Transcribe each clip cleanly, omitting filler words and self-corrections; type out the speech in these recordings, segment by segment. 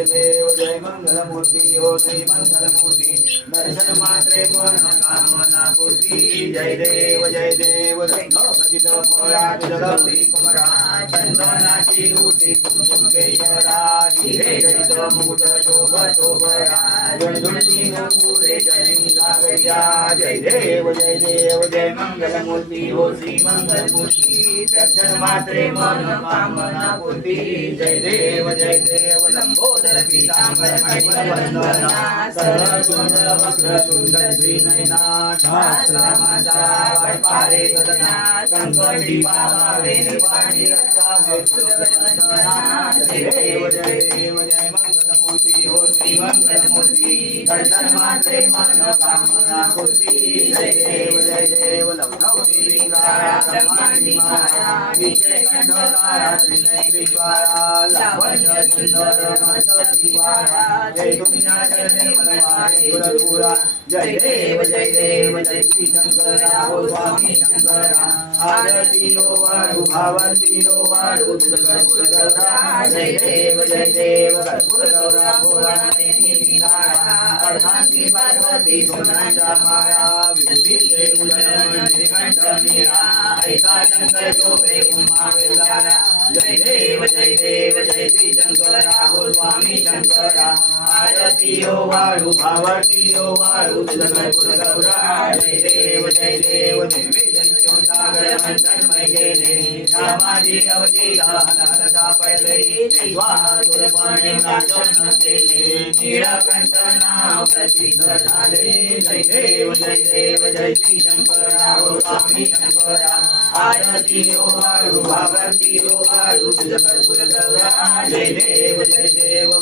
जय देव जय मंगल मूर्ति हो श्री मंगल मूर्ति दर्शन मात्रे मनोकामना पूर्ति जय देव गणपतित फळा गौरी कुमरा चंदनाची उटी कुंकुम केशरा हिरे जडित मुकुट शोभतो बरा झुणझुणती नपुरे जननी गागया जय देव जय मंगल मूर्ति हो श्री मंगल मूर्ति दर्शन मात्रे मनोकामना पूर्ति जय देव लंबोदर पीतांबर मणिवर वंदना सर्व सुंदर वक्र सुंदर श्री नयना सहस्रनामाचा वैपारे सदना संकटी पावावे निर्वाणी रक्षा वंदना जय देव जय मंगल मूर्ति हो श्री मंगल मूर्ति दर्शन मात्रे मनोकामना पूर्ति जय देव लवणवती लिंगारा ब्रह्मांडी माया विजय कंठकारा त्रिनय श्रीवारा लावण्य सुंदर मस्तकीवारा जय दुनिया जय निर्मलवारे गुरुपुरा जय देव जय श्री शंकरा हो स्वामी शंकरा आरती हो वारु भावंती हो वारु कर्पूर गौरा जय देव कर्पूर गौरा भुवनेनी विहारा अर्धांगी पार्वती सोनाच्या माया विभूती उदयन श्रीकंठ मीरा ऐसा शंकर शोभे उमा वेलारा जय देव जय श्री शंकरा हो स्वामी शंकरा आरती हो वारु भावंती हो वारु कर्पूर गौरा जय देव देवी जंतों सागर मंथनमय गेले सामाजी अवधीला हनारता पहिले द्वारपाणे वाचन केले नीलकंठ नाव प्रसिद्ध झाले जय देव जय श्री शंकरा हो स्वामी शंकरा आरती हो वारु भावंती हो वारु कर्पूर गौरा जय देव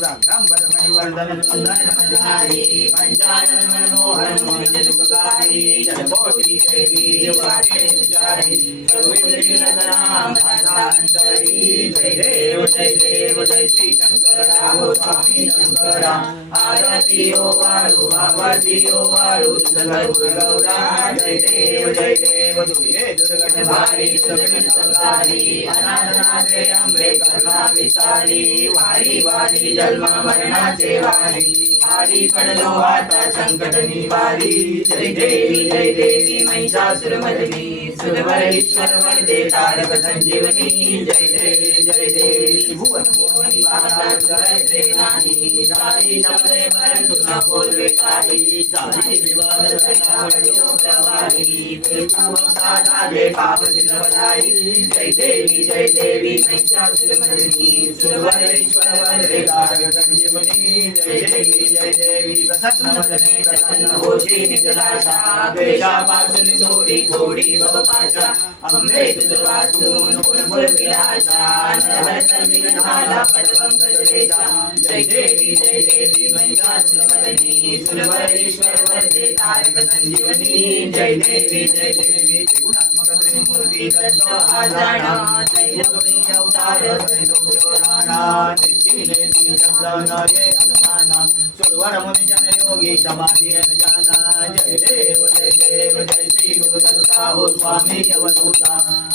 राघंबर मणिवर्धन सुंदर मनहारी पंचानन मनोहर मोहित रूपकारी जलकोटि देवी वाटे उचारी रघुवीर नगराम अंतरी जय देव जय श्री शंकरा हो स्वामी शंकरा आरती हो वारु भावंती हो वारु कर्पूर गौरा जय देव दुर्गे दुर्गत भारी सुगत संसारी अनाथनाथे अंबे करुणा विसारी वारी वारी जन्म मरणाचे वारी आरी पडलो आता संकट निवारी जय देवी महिषासुरमर्दिनी सुरवरेश्वर वरदे तारक संजीवनी जय देवी भुवन मोहिनी पादार जय सेनानी सारी शब्दे परंतु न बोलवे काही सारी विवाद करणावळो प्रवाही देवून साधाले पाप सिद्धवलाई जय देवी महिषासुरमर्दिनी सुरवरेश्वर वरदे तारक संजीवनी जय देवी प्रसन्न प्रसन्न होशी निजलाशा द्वेषापासून सोडी थोडी भवपाशा अंबे तुझ वाचून पुनपुर विलाशा नरतनिर्धाला पदपंकजलेशा जय देवी महिषासुरमर्दिनी सुरवरेश्वर वरदे तारक संजीवनी जय देवी गुणात्मक त्रिमूर्ती तत्व आजाना त्रैलोकी अवतार त्रैलोक्योराणा त्रिचिलेती शब्दनये अनुमाना सुरवर मुनि जन योगी समाधि जाना जय देव जय श्री गुरु दत्ता हो स्वामी अवधूता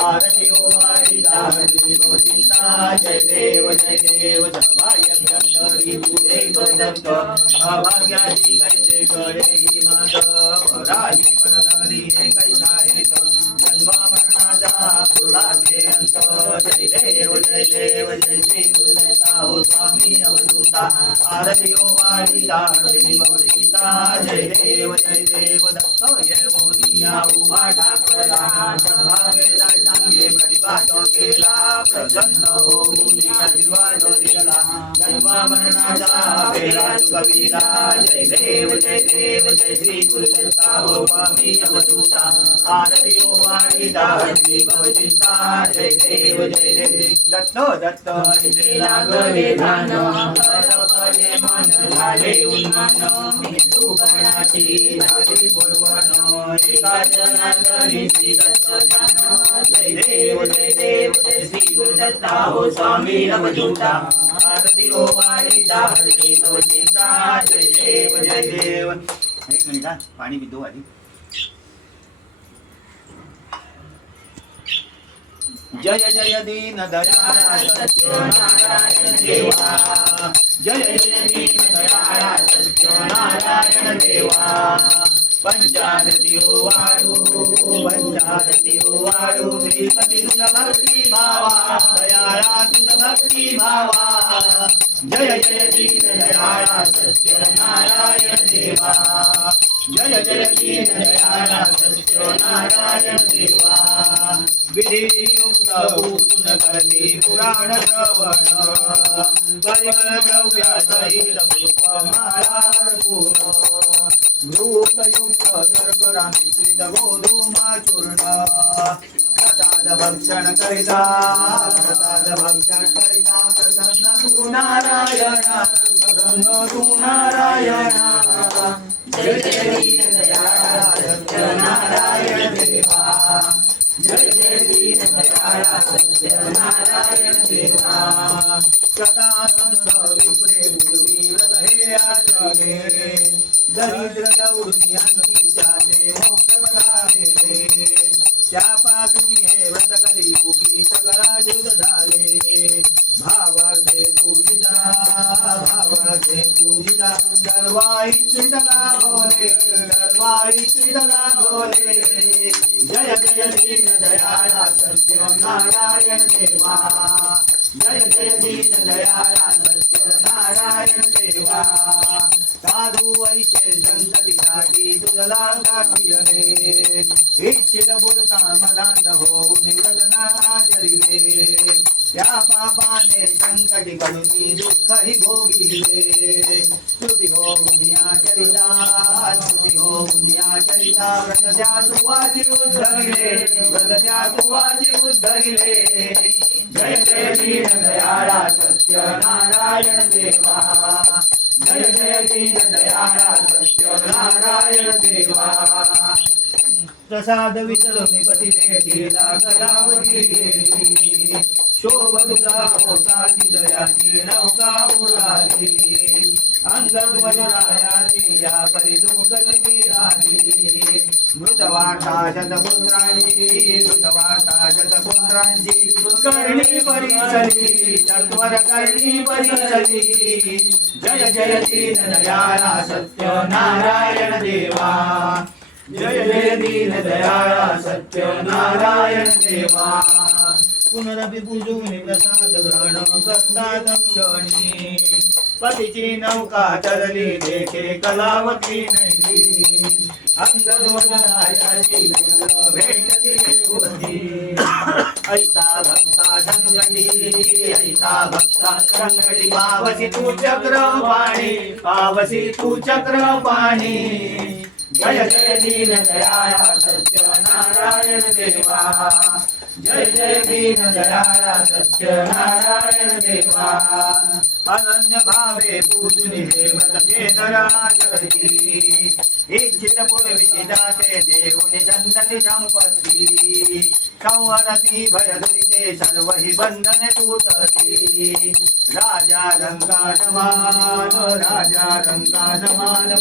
आरती हो वारी दारती भवचिंता जय देव सर्वायं दत्तरी पूरे दत्त अभाग्याची कैसे करे ही माधव राही परदारी कैसा हेत जन्म मरणाचा पुराचे अंत जय देव जय श्री गुरु दत्ता हो स्वामी अवधूता आरती हो वारी दारती भवचिंता जय देव दत्त ये मोनिया उभा ठाकरा सभावे लाटांगे प्रतिभात केला प्रसन्न हो मुनी आशीर्वाद दिला जन्म मरणाचा पेला कविला जय देव जय श्री गुरु दत्ता हो स्वामी अवधूता आरती हो वारी दारती भवचिंता जय देव दत्त श्री लागले ध्यान करपले मन झाले उन्मान मृत्यू गणाची झाली बोलवण एका जनार्दनी श्री दत्त ध्यान जय देव श्री गुरु दत्ता हो स्वामी अवधूता आरती हो वारी दारती भवचिंता जय देव एक मिनिट पाणी पितो आधी जय जय दीन दयाळा सत्यनारायण देवा जय जय दीन दयाळा सत्यनारायण देवा पंचारती वाळू श्रीपती तुझ भक्ती भावा दयाळा तुझ भक्ती भावा जय जय दीन दयाळा सत्यनारायण देवा जय जय दीन दयाळा सत्यनारायण देवा विधियुक्त पूजन करती पुराण श्रवण परिमल द्रव्या सहित पुष्पमाला घृतयुक्त शर्करा मिश्रित गोधूमा चूर्ण प्रसाद भक्षण करिता प्रसन्न तू नारायण जय जय दीन दयाळा सत्यनारायण देवा जय जय दीन दयाळा सत्यनारायण देवा सदानंद विप्रे पूर्वी व्रत हे आचरे दरिद्र दौर्णी अंगी जाते मोक्ष पदारे त्या पासून हे व्रत करी योगी सगळा जुद झाले भावार्थे पूजिता दरवाई चितला बोले जय जय दीन दयाळा सत्यनारायण देवा जय जय दीन दयाळा सत्यनारायण देवा साधू वैश्य संततीसाठी तुझला गाठिले इच्छित बोलता मदांत होऊन निवृत्तनाचरिले त्या पापाने संकटी कळुनी दुःख ही भोगिले स्तुती हो मुनिया चरिता व्रतच्या सुवासी उद्धरिले जय जय दीन दयाळा सत्यनारायण देवा जय जय दीन दयाळा सत्यनारायण देवा प्रसाद विसरून पती भेटीला कलावती गेली शोभ तुझा होता दयाची नौका उडाली अंगद वजरायाची या परी दुःखती आली मृतवार्ता शतपुत्रांची करणी परिसली चत्वर करणी परिसली जय जय दीन दयाळा सत्यनारायण देवा जय जय दीन दयाळा सत्यनारायण देवा पुनरपि पूजूनि प्रसाद ग्रहण करतात क्षणी पतीची नौका तरली देखे कलावती नैली अंगद वजरायाची भेटती होती ऐसा भक्ता संकटी पावसी तू चक्र पाणी जय जय दीन दयाळा सत्यनारायण देवा जय जय दीन दयाळा सत्यनारायण देवा अनन्य भावे पूजुनि हे व्रत नराचरी इच्छित पूर्वी जाते देऊनि संतति संपत्ती संवरती भयदुरिते सर्व हि बंधने तुटती राजा रंगासमान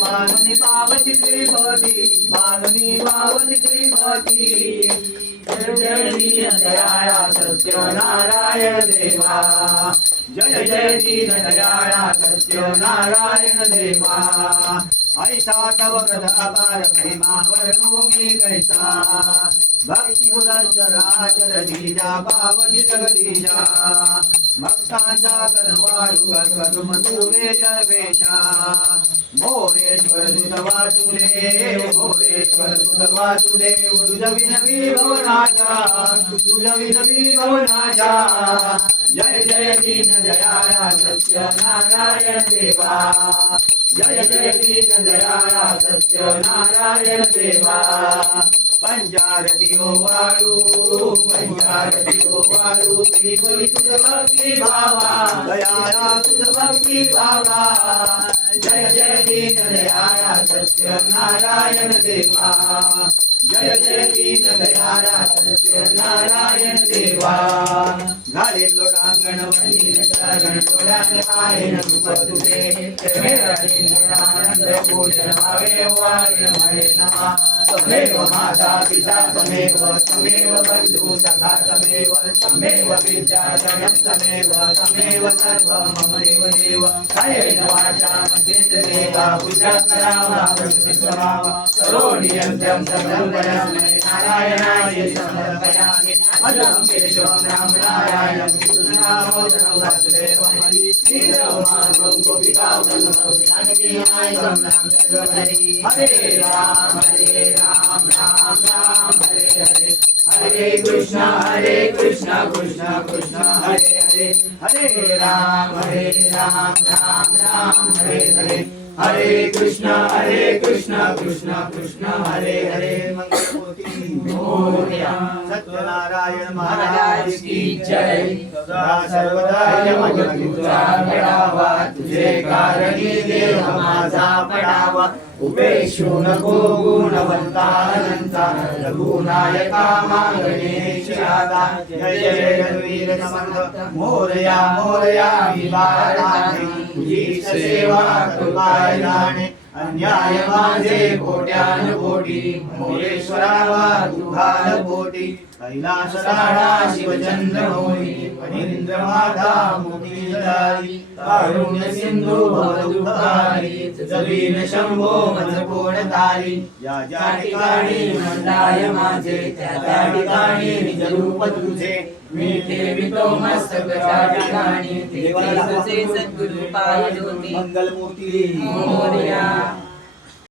मानुनि पावति त्रिपति जय जय दीन दयाळा सत्यनारायण देवा जय जय दीन दयाळा सत्यनारायण देवा ऐसा तव प्रतापार महिमा वर्णोमि कैसा भक्ति पुरस्सराचर दीजा पावनि जगदीशा भक्तांचा कनवाळू करुम तुरे सर्वेशा मोरेश्वर सुत वासुदेव तुझ विनवी भवनाचा जय जय दीन दयाळा सत्यनारायण देवा जय जय दीन दयाळा सत्यनारायण देवा पंचारती वाळू श्रीपती तुझ भक्ती भावा दयाळा तुझ भक्ती भावा जय जय दीन दयाळा सत्यनारायण देवा जय जय दीनदयाला सत्यनारायण देवा घाले लोटांगण वंदित चरण डोळ्यात पाहिन रूप तुझे आनंद भूषण भावे वाणे म्हणे नमा तमेव माता पिता तमेव बंधू सखा तमेव विद्याधरं तमेव सर्व मम देव देव कायेन वाचा मनेन्द्रियेण बुद्ध्यात्मना वा करोमि यज्ञं सर्वं वयस्मै नारायणाय समर्पयामि अजं केशवं रामनारायणं कृष्णामोदनं वासुदेवं श्रीरामं गोपिकावनं जानकीनायकं रामचन्द्रहरि हरे राम राम राम हरे हरे हरे कृष्णा कृष्णा कृष्णा हरे हरे हरे राम राम राम हरे हरे हरे कृष्णा कृष्णा कृष्णा हरे हरे मंगलमूर्ति मोरया सत्यनारायण महाराज की जय सदा सर्वदा यम तुझा घडावा तुझे कारणी देव माझा पडावा उपेक्षू नको गुणवंता अनंता रघुनायका गणेश आता जय जय रघुवीर समर्थ मोरया विवादाने तुझी सेवा कृपाय जाणे अन्याय माझे कोट्यानुकोटी मोरेश्वरावा तुझाल पोटी कैलास राणा शिवचंद्र होई फणींद्र माधा मोठी जडाई कारुण्य सिंधू भवदुःखारी जवीन शंभो मज कोण तारी या ज्या ठिकाणी मंडाय माझे त्या ठिकाणी निज रूप तुझे मी ठेवितो मस्तक त्या ठिकाणी तेथे तुझे सद्गुरु पाय ज्योती मंगलमूर्ती मोरया